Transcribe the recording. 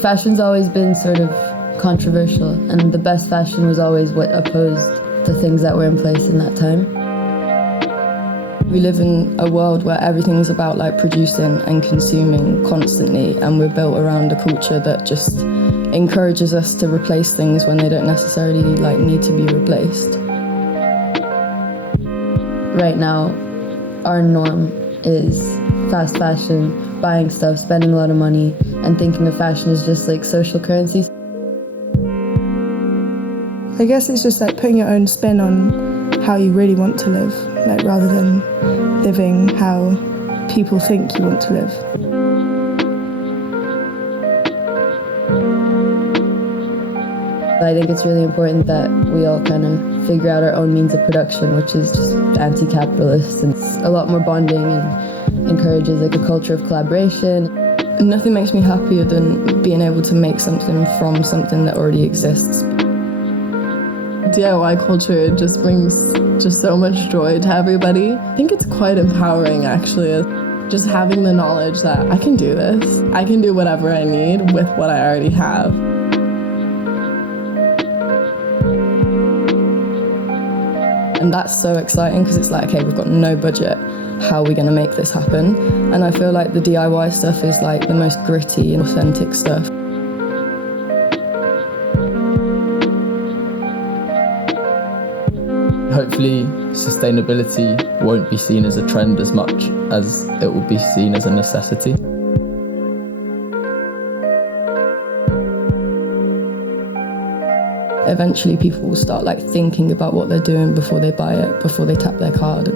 Fashion's always been sort of controversial, and the best fashion was always what opposed the things that were in place in that time. We live in a world where everything's about like producing and consuming constantly, and we're built around a culture that just encourages us to replace things when they don't necessarily like need to be replaced. Right now, our norm is fast fashion, buying stuff, spending a lot of money, and thinking of fashion as just like social currency. I guess it's just like putting your own spin on how you really want to live, like rather than living how people think you want to live. I think it's really important that we all kind of figure out our own means of production, which is just anti-capitalist, and it's a lot more bonding and encourages like a culture of collaboration. Nothing makes me happier than being able to make something from something that already exists. DIY culture just brings just so much joy to everybody. I think it's quite empowering, actually, just having the knowledge that I can do this. I can do whatever I need with what I already have. And that's so exciting because it's like, okay, we've got no budget. How are we going to make this happen? And I feel like the DIY stuff is like the most gritty and authentic stuff. Hopefully, sustainability won't be seen as a trend as much as it will be seen as a necessity. Eventually, people will start like thinking about what they're doing before they buy it, before they tap their card.